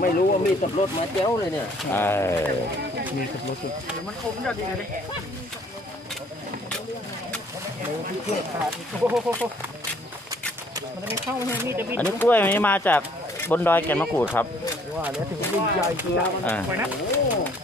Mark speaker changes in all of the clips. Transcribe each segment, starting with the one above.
Speaker 1: ไม่รู้ว่ามีสับรถมาเจ้าเลยเนี่ย
Speaker 2: เอออันนี้กล้วยนี้มาจากบนดอยแก่นมะกรูดครับอ่า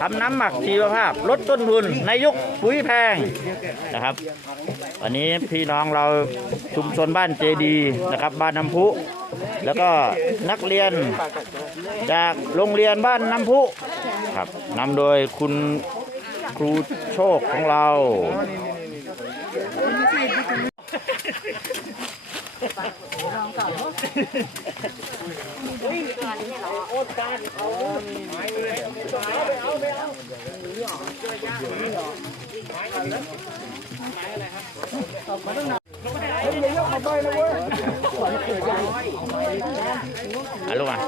Speaker 1: ทำ
Speaker 2: น้ำหมักชีวภาพ ลดต้นทุนในยุคปุ๋ยแพงนะครับ วันนี้พี่น้องเราชุมชนบ้านเจดีนะครับ บ้านน้ำพุ แล้วก็นักเรียนจากโรงเรียนบ้านน้ำพุครับนำโดยคุณครูโชคของเราอ่ะลูกอะ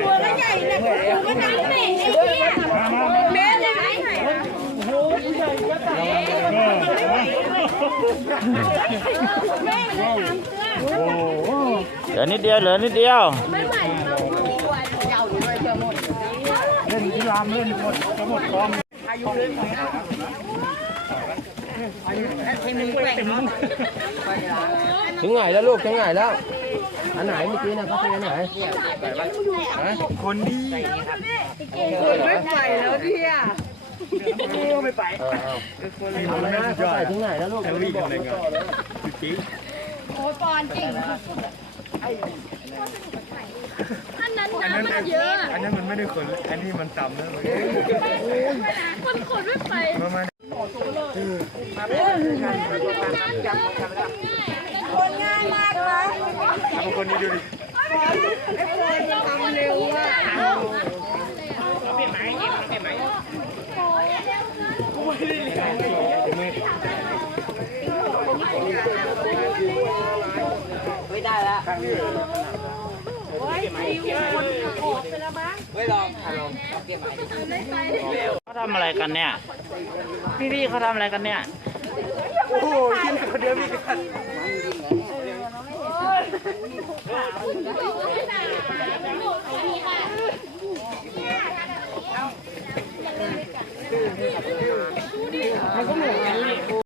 Speaker 3: ตัวก็ใหญ่นะตัวก็น้ำเหม็นไอ้เนี่ยเม็ดเลยไหม แม่เลยสามเสื้อ
Speaker 2: เหลือนิดเดียวเหลือนิดเดียว
Speaker 3: ไม่ไหว
Speaker 1: ถึงไหนแล้วลูกถึงไหนแล้วอันไหนเมื่อกี้นะกาแฟอันไหน
Speaker 4: คนดี
Speaker 1: ไม่ไปแล้วพี่อ่ะไม่ไปเออเอาเอามานะเขาใส่ถึงไหนแล้วลูก
Speaker 4: แอลลี่กับอะไรกันจริง
Speaker 3: โอ้ปอนเก่งอันนั้นน้ำมันเยอะ
Speaker 4: อันนั้นมันไม่ได้คนอันนี้มันต่ำนะมัน
Speaker 3: คนขนไม่ไป
Speaker 4: ประมาณ
Speaker 3: คนง่ายมากเลย
Speaker 4: เอาคนนี้ดูดิ
Speaker 3: ทำเร็ว อะ
Speaker 2: เขาทำอะไรกันเนี่ย พี่ๆเขาทำอะไรกันเนี่ย
Speaker 4: โอ้โหยิ่งคนเดียวมีกัน
Speaker 1: มัน Mày có?